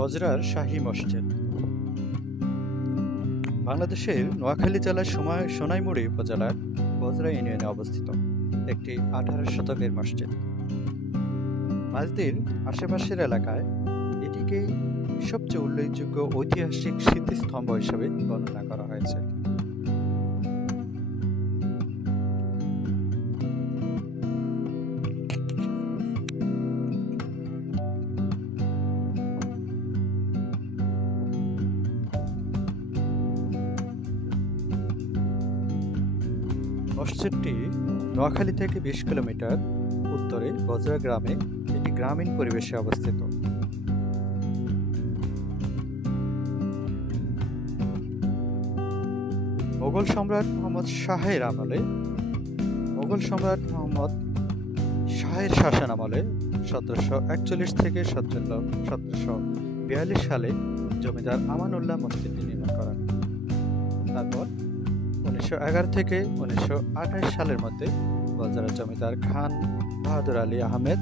বজরার শাহী মসজিদ বাংলাদেশের নোয়াখালী জেলার সোনাইমুড়ি উপজেলার বজরা ইউনিয়নে অবস্থিত একটি 18 শতকের মসজিদ। মাঝদির আশেপাশের এলাকায় এটিকেই সবচেয়ে উল্লেখযোগ্য ঐতিহাসিক স্মৃতিস্তম্ভ হিসেবে বর্ণনা করা হয়েছে। মসজিদটি নোয়াখালী থেকে 20 কিলোমিটার উত্তরে বজরা গ্রামে একটি গ্রামীণ পরিবেশে অবস্থিত। মোগল সম্রাট মোহাম্মদ শাহের শাসন আমলে 1741 থেকে 1742 সালে জমিদার আমানউল্লাহ মসজিদটি নির্মাণ করেন। তারপর 1911 থেকে 1928 সালের মধ্যে বজরার জমিদার খান বাহাদুর আলী আহমেদ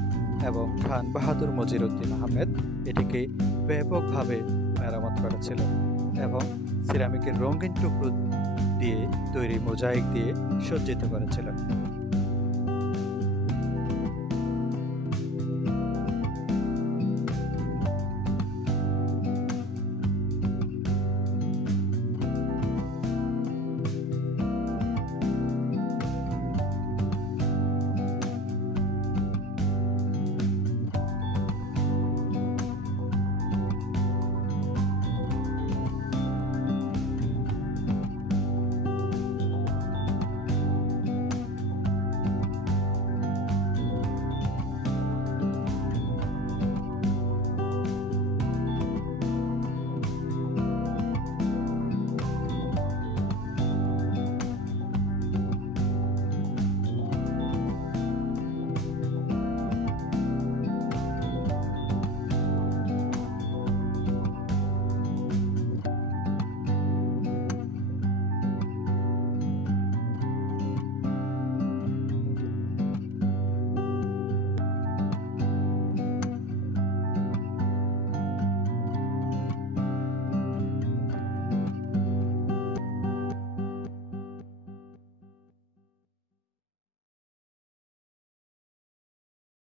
এবং খান বাহাদুর মজির উদ্দিন আহমেদ এটিকে ব্যাপকভাবে মেরামত করেছিলেন এবং সিরামিকের রঙিন টুকরো দিয়ে তৈরি মোজাইক দিয়ে সজ্জিত করেছিলেন।